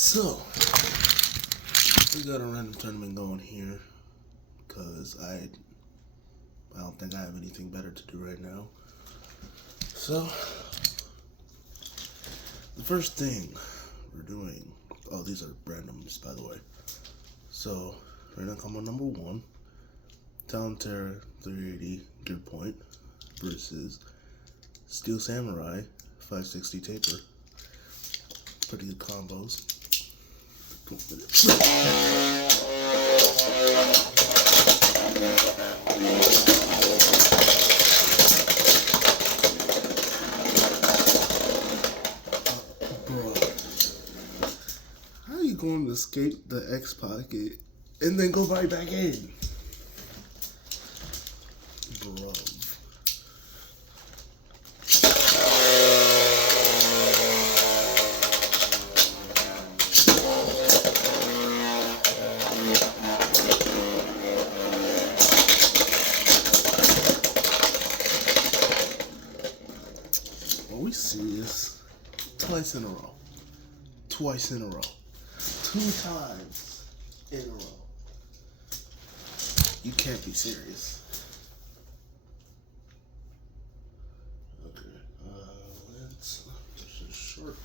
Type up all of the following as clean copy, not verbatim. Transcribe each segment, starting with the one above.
So, we got a random tournament going here, because I don't think I have anything better to do right now. So, the first thing we're doing, oh, these are randoms, by the way. So, we're gonna come on number 1, Talon Terror 380 Gear Point versus Steel Samurai 560 Taper. Pretty good combos. Bro, how are you going to escape the X pocket and then go right back in? Bro. Are we serious? Twice in a row. 2 times in a row. You can't be serious. Okay, let's push a shark.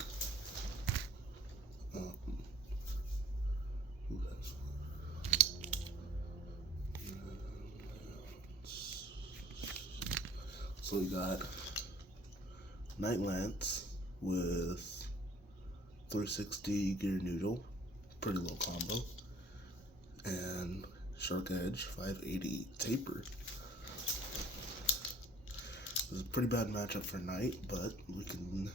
Who has So we got Night Lance with 360 Gear Noodle, pretty low combo, and Shark Edge 580 Taper. This is a pretty bad matchup for Knight, but we can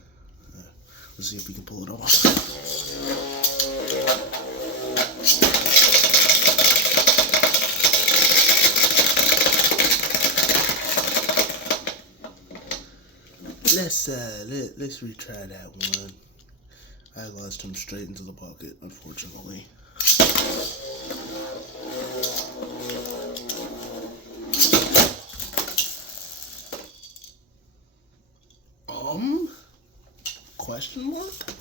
let's see if we can pull it off. Let's retry that one. I lost him straight into the pocket, unfortunately. Question mark?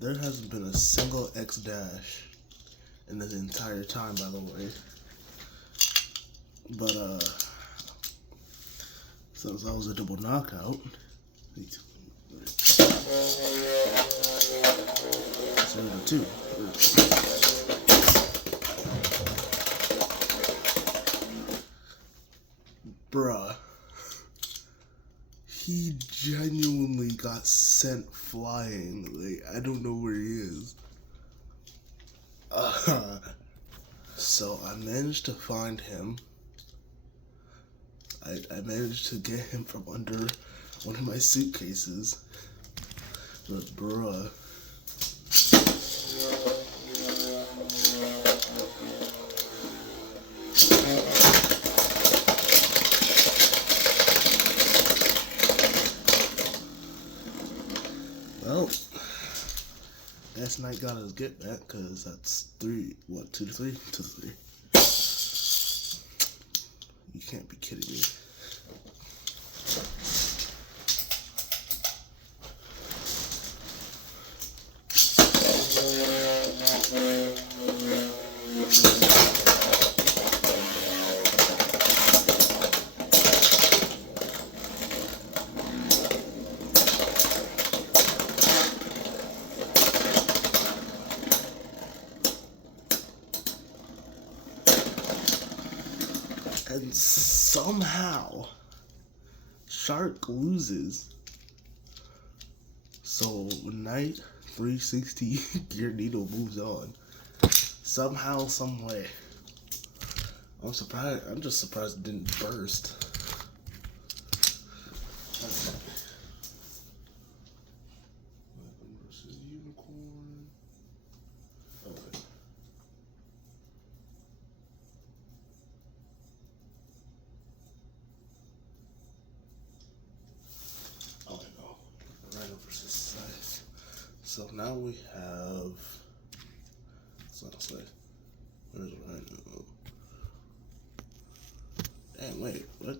There hasn't been a single X dash in this entire time, by the way. But, since that was a double knockout, so 2. Bruh. He genuinely got sent flying. Like, I don't know where he is. So I managed to find him. I managed to get him from under one of my suitcases. But bruh. Well, last night got his get back, because that's 2 to 3? 2 to 3. You can't be kidding me. And somehow, Shark loses. So, Knight 360 Gear Needle moves on. Somehow, some way. I'm surprised. I'm just surprised it didn't burst. Versus Unicorn. Okay. Oh, I know. Rhino versus Scythe. So now we have. It's not Scythe. Where's Rhino? Dang, wait, what?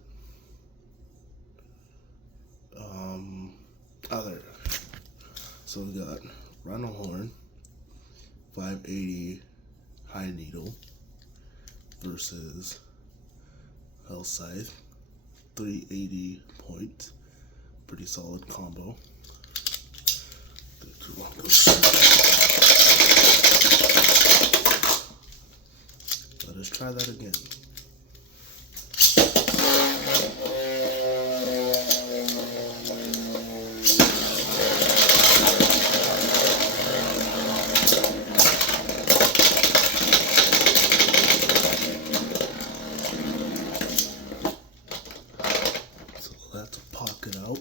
Oh, there. So we got Rhino Horn, 580 High Needle versus Hell Scythe, 380 Point. Pretty solid combo. Let us try that again. So let's pocket out.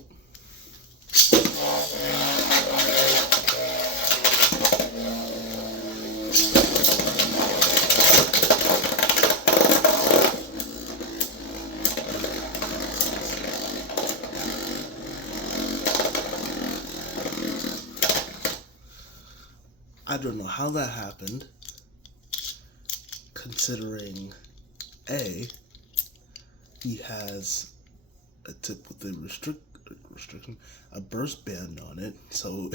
I don't know how that happened, considering A, he has a tip with a restriction, a burst band on it, so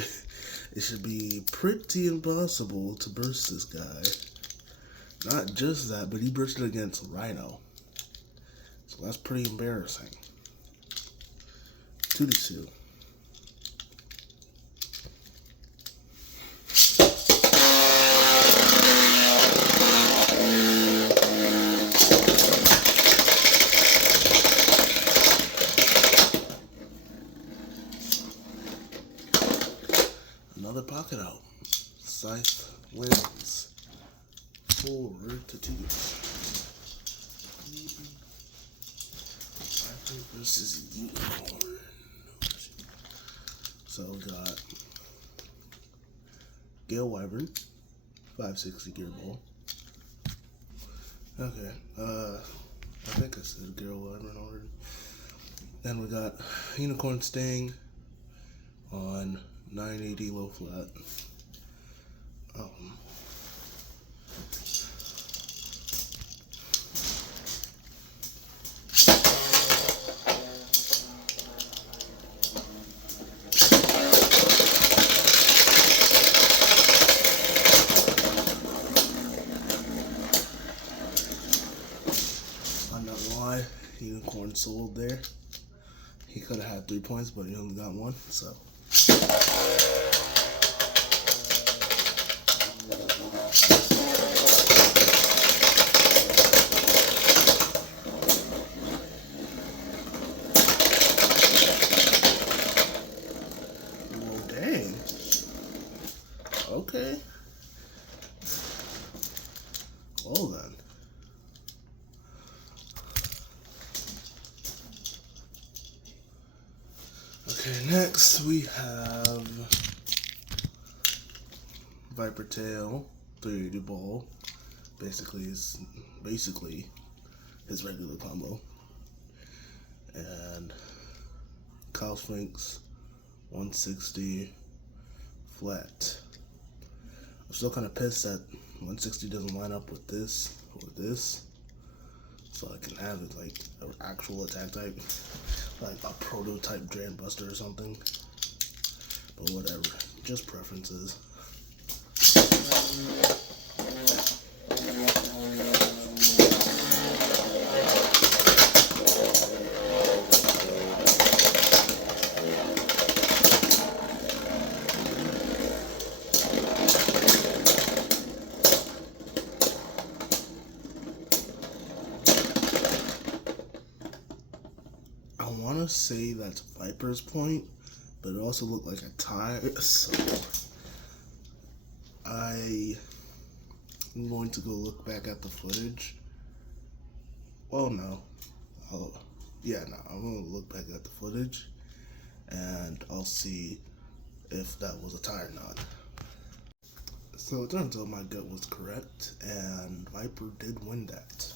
it should be pretty impossible to burst this guy. Not just that, but he bursted against Rhino, so that's pretty embarrassing. 2-2. Another pocket out. Scythe wins 4-2. Viper versus Unicorn. So we got Gale Wyvern, 560 gear ball. Okay, I think I said Gale Wyvern already. Then we got Unicorn Sting on 980 low flat. I'm not gonna lie, Unicorn sold there. He could have had 3 points, but he only got 1, so. Well, dang. Okay. Well then. Okay, next we have Viper Tail, 380 ball. Basically his regular combo. And Kyle Sphinx, 160 flat. I'm still kind of pissed that 160 doesn't line up with this or this, so I can have it like an actual attack type, like a prototype Drain Buster or something. But whatever, just preferences. I want to say that's Viper's point, but it also looked like a tie, so I'm going to go look back at the footage. Well, no. I'm going to look back at the footage, and I'll see if that was a tie or not. So it turns out my gut was correct, and Viper did win that.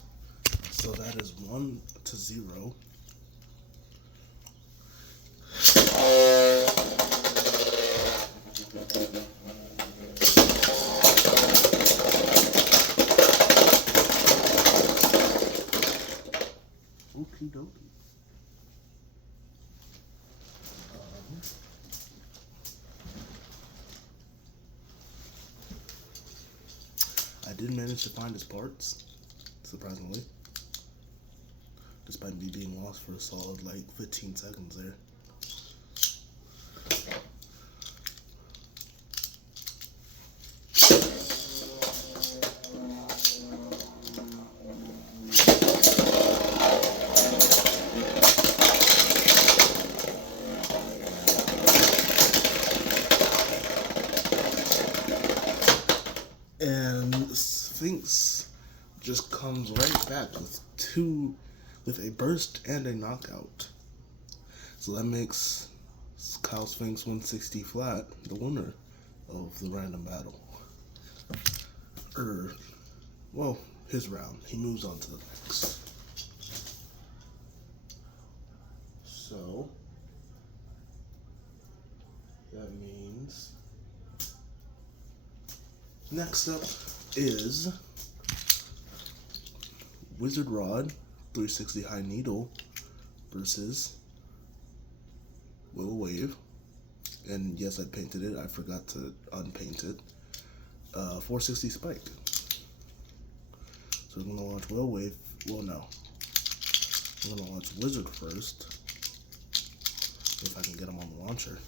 So that is 1-0. Okie dokie. did manage to find his parts, surprisingly. Despite me being lost for a solid like 15 seconds there. And Sphinx just comes right back with a burst and a knockout. So that makes Kyle Sphinx 160 flat the winner of the random battle. Well, his round. He moves on to the next. So that means next up is Wizard Rod 360 High Needle versus Will Wave. And yes, I painted it. I forgot to unpaint it. 460 Spike. So we're going to launch Will Wave. Well, no. We're going to launch Wizard first. If I can get him on the launcher.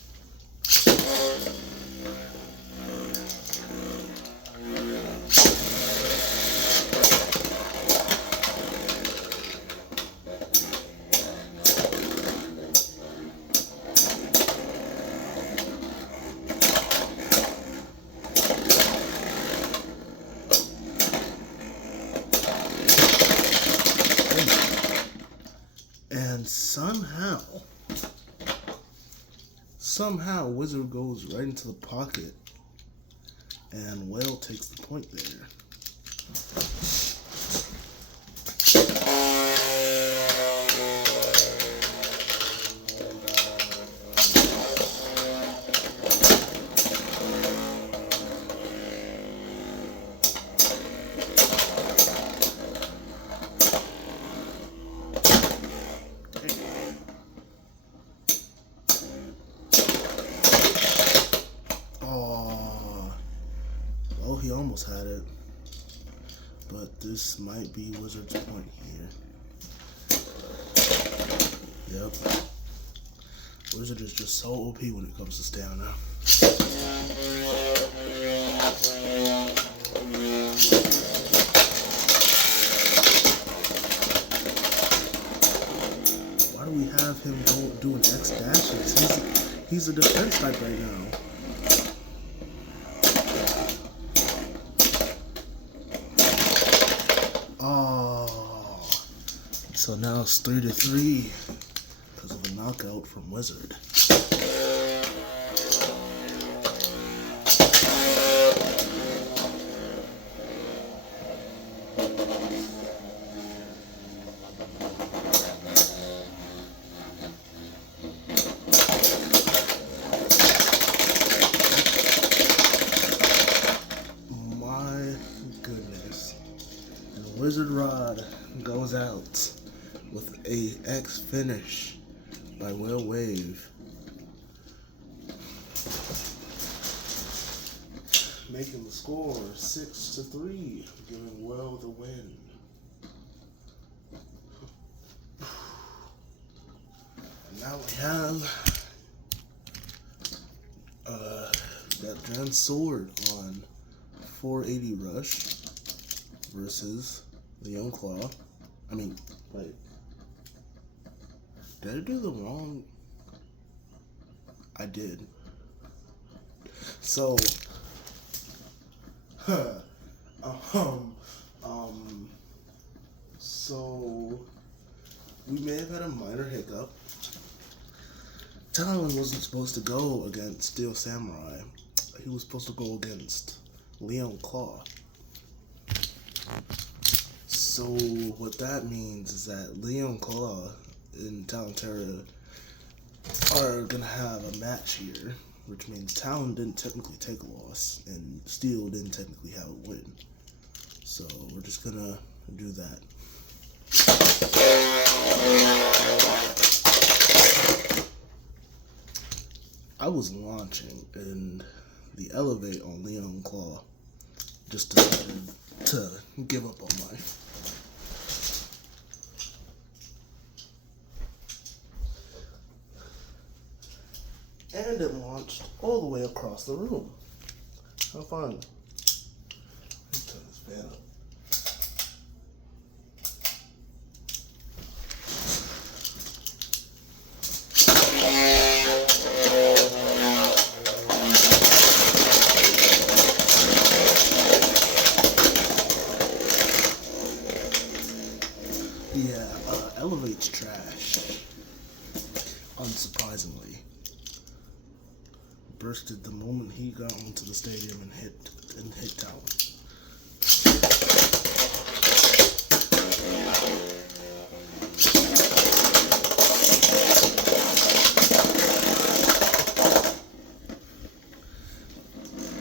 And somehow Wizard goes right into the pocket and Whale takes the point there. Well, he almost had it, but this might be Wizard's point here. Yep. Wizard is just so OP when it comes to stamina. Why do we have him doing X dashes? He's a defense type right now. So now it's 3-3 because of a knockout from Wizard. My goodness. And Wizard Rod goes out with a X finish by Will Wave, making the score 6-3, giving Will the win. And now we have that Grand Sword on 480 Rush versus Leon Claw. I mean, wait. Did I do the wrong? I did. So, so we may have had a minor hiccup. Talon wasn't supposed to go against Steel Samurai. He was supposed to go against Leon Claw. So what that means is that Leon Claw and Talon Terra are gonna have a match here, which means Talon didn't technically take a loss and Steel didn't technically have a win. So we're just gonna do that. I was launching and the elevate on Leon Claw just decided to give up on life. And it launched all the way across the room. How fun. Let me turn this fan up. Yeah, elevates trash. Unsurprisingly. Bursted the moment he got onto the stadium and hit Talon.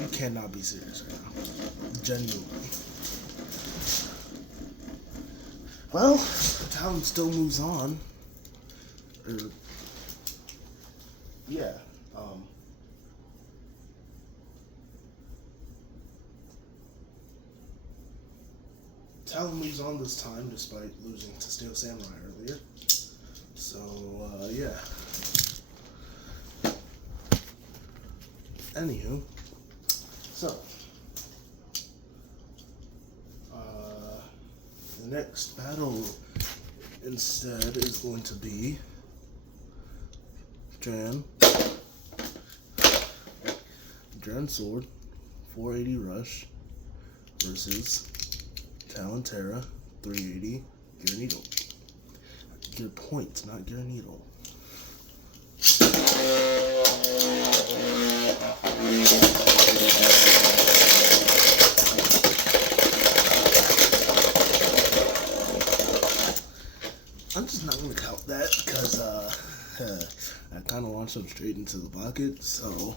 You cannot be serious right now. Genuinely. Well, Talon still moves on. Yeah. Talon moves on this time despite losing to Steel Samurai earlier. So, yeah. Anywho, so, the next battle instead is going to be Dran Sword, 480 Rush versus Talon Terra, 380 Gear Needle. Gear Point, not Gear Needle. I'm just not going to count that because I kind of launched him straight into the bucket, so...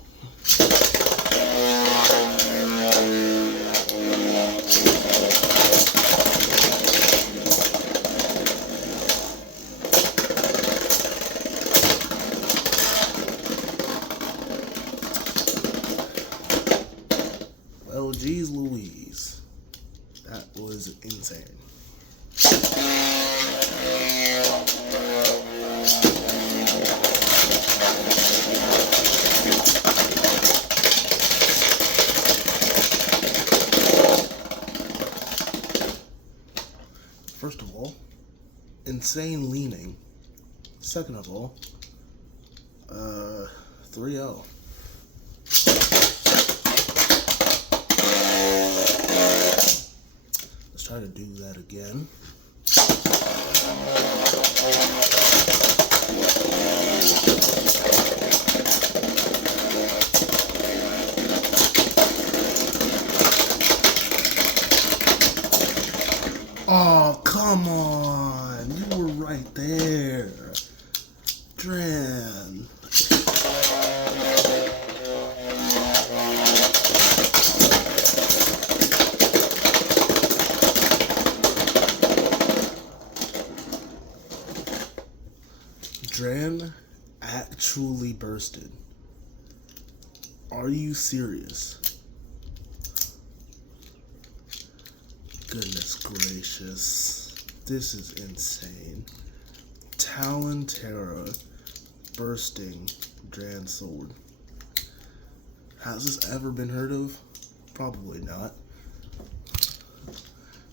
Well, geez Louise, that was insane. First of all, insane leaning. Second of all, 3-0. Let's try to do that again. Oh, come on. You were right there. Dran. Dran actually bursted. Are you serious? Goodness gracious. This is insane. Talon Terra bursting Dran Sword. Has this ever been heard of? Probably not.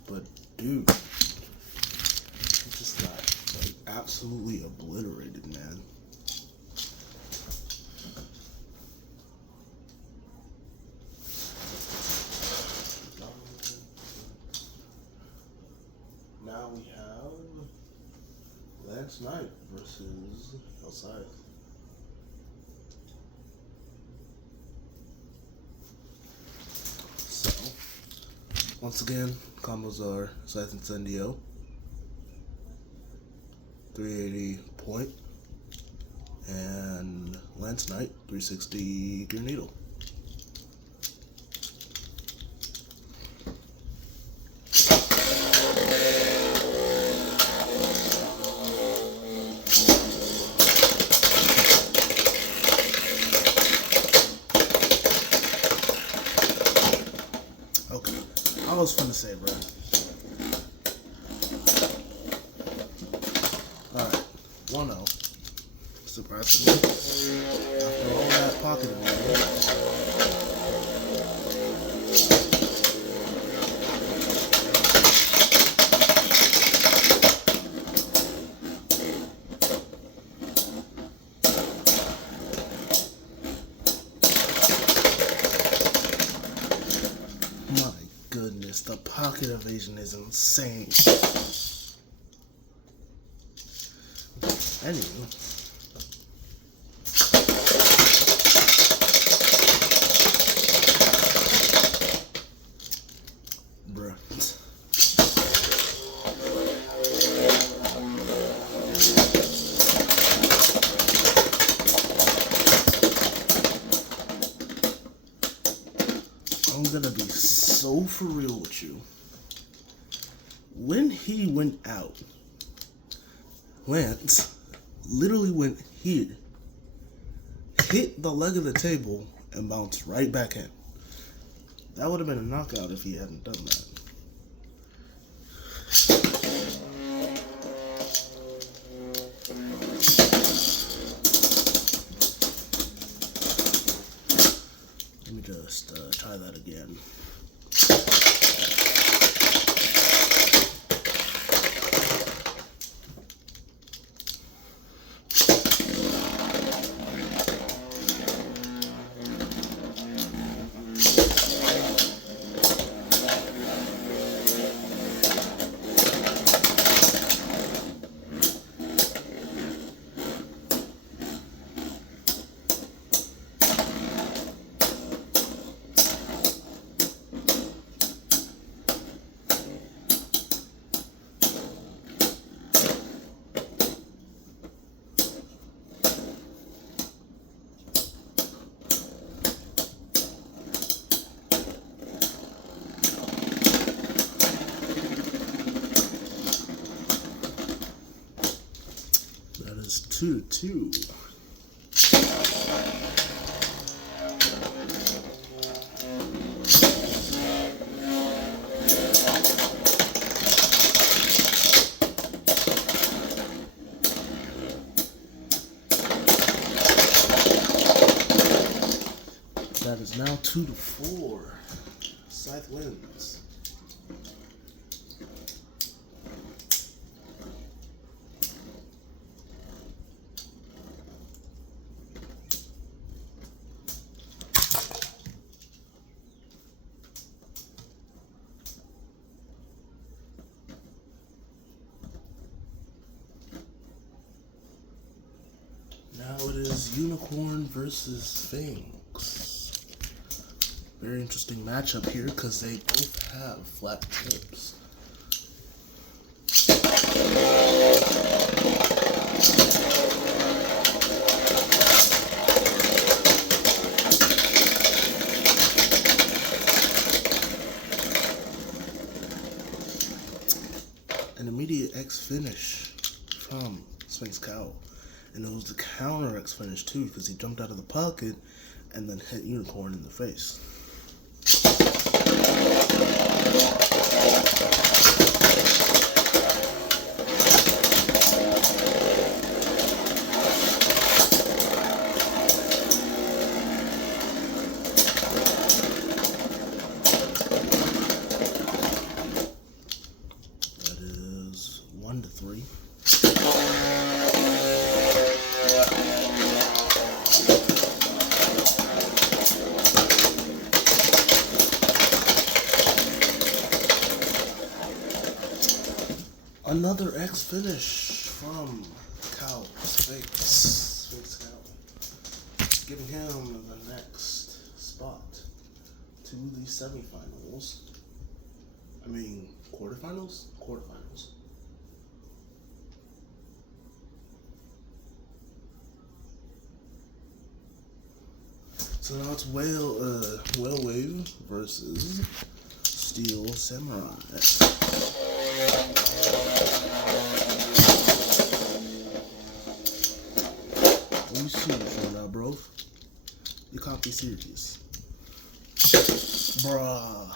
But dude, he just got like absolutely obliterated, man. Now we have Lance Knight versus outside. So, once again, combos are Scythe Incendio, 380 Point, and Lance Knight, 360 Gear Needle. I was finna say, bro. Alright, 1-0. Surprisingly. After all that pocket my goodness, the pocket evasion is insane. Anyway. Bruh. I'm gonna be so for real with you. When he went out, Lance literally went here, hit the leg of the table, and bounced right back in. That would have been a knockout if he hadn't done that. Let me just try that again. That is 2-2. That is now 2-4. Scythe wins. Now it is Unicorn versus Sphinx. Very interesting matchup here because they both have flat tips. An immediate X finish from Sphinx Cow. And it was the counter X finish too, because he jumped out of the pocket and then hit Unicorn in the face. That is 1-3. Another X finish from Cow Sphinx Cow, giving him the next spot to the semifinals. I mean, quarterfinals? Quarterfinals. So now it's Whale Wave versus Steel Samurai. What you serious right now, bro? You can't be serious. Bruh.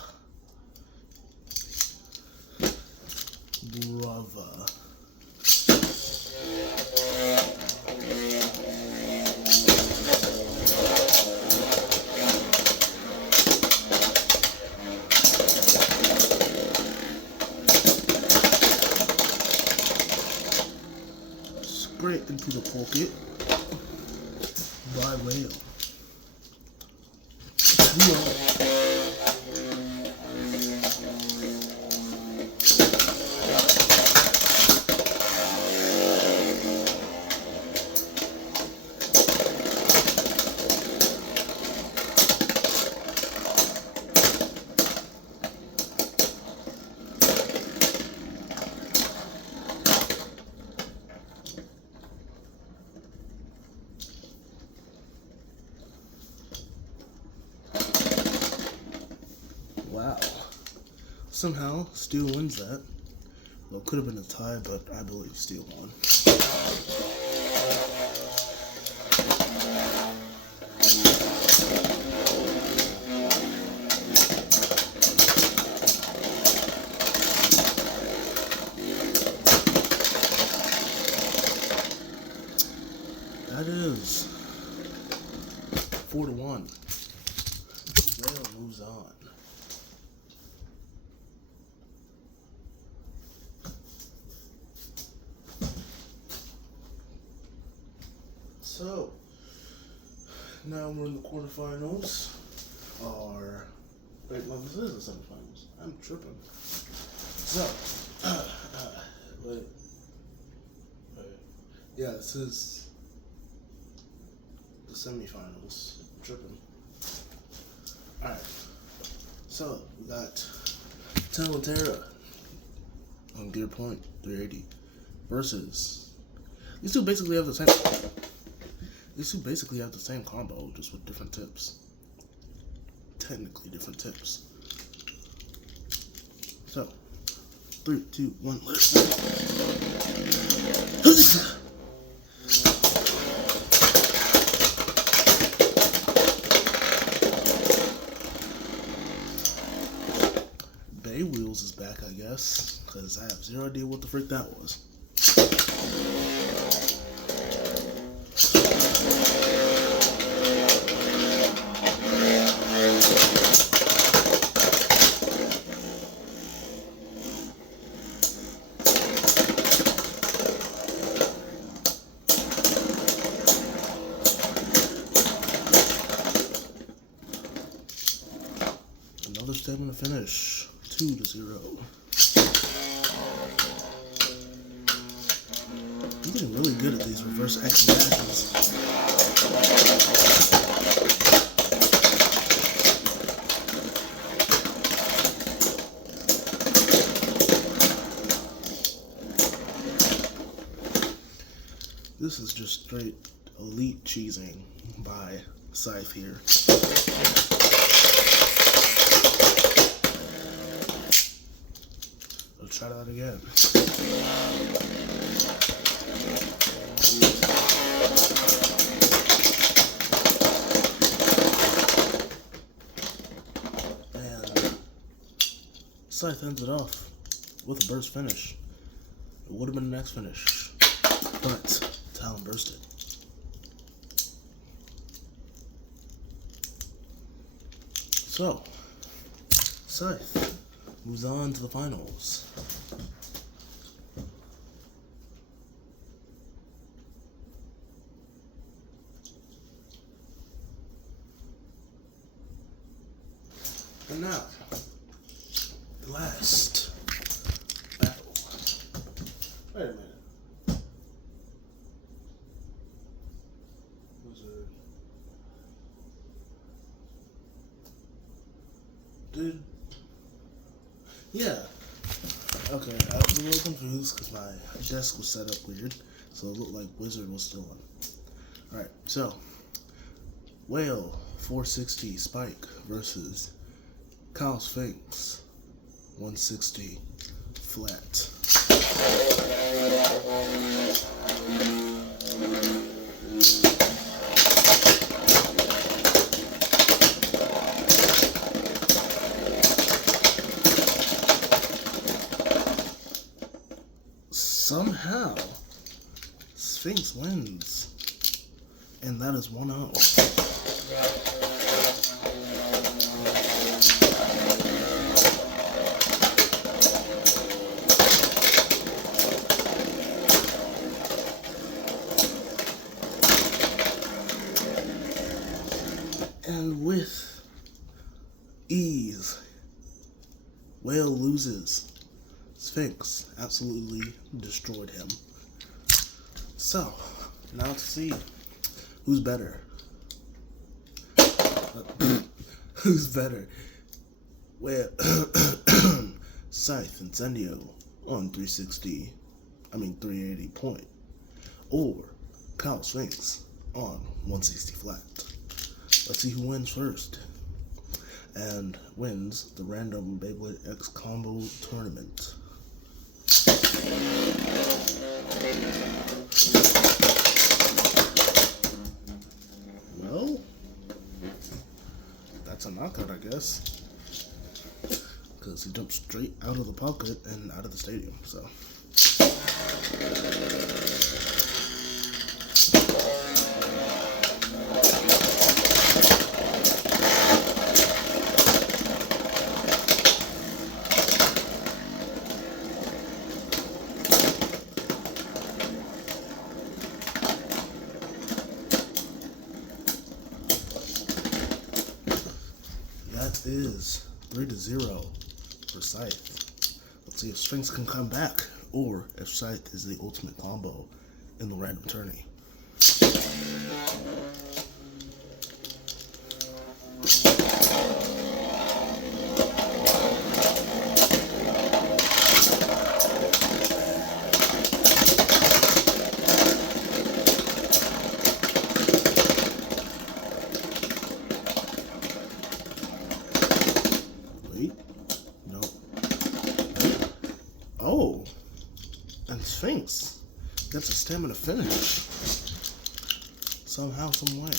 brava. Straight into the pocket by whale. 2-0. Wow. Somehow, Steel wins that. Well, it could have been a tie, but I believe Steel won. That is 4-1. Whale moves on. So, now we're in the quarterfinals. Wait, no, this is the semifinals. I'm tripping. So, wait. Yeah, this is the semifinals. I'm tripping. Alright. So, we got Talentera on Gear Point 380 versus. These two basically have the same combo, just with different tips. Technically different tips. So, 3, 2, 1, let's go. Bay Wheels is back, I guess, because I have zero idea what the frick that was. Another statement to finish. 2-0. I'm getting really good at these reverse X dashes. This is just straight elite cheesing by Scythe here. Let's try that again. And Scythe ends it off with a burst finish. It would have been the next finish, but Talon bursted. So, Scythe moves on to the finals. And now, the last battle. Wait a minute. Dude. Yeah. Okay, I was a little confused because my desk was set up weird, so it looked like Wizard was still on. Alright, so Whale 460 Spike versus Kyle Sphinx 160 Flat. somehow Sphinx wins. And that is 1-0. And with ease, Whale loses. Sphinx absolutely destroyed him. So, now to see who's better. Who's better? Whale, Scythe Incendio on 380 point, or Kyle Sphinx on 160 flat. Let's see who wins first, and wins the random Beyblade X Combo Tournament. Well, that's a knockout, I guess, because he jumped straight out of the pocket and out of the stadium, so. That is 3-0 for Scythe. Let's see if Sphinx can come back, or if Scythe is the ultimate combo in the random tourney. No. Oh, and Sphinx gets a stamina finish. Somehow, some way.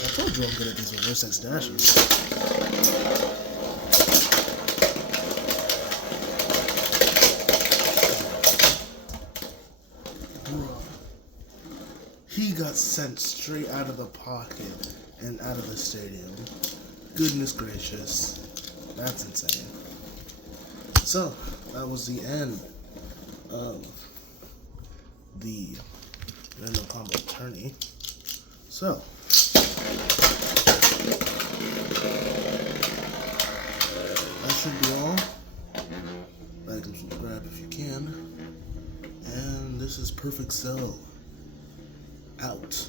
I told you I'm good at these reverse X dashes. Bro, he got sent straight out of the pocket and out of the stadium. Goodness gracious. That's insane. So, that was the end of the random combo tourney. So, that should be all. Like and subscribe if you can. And this is Perfect Cell out.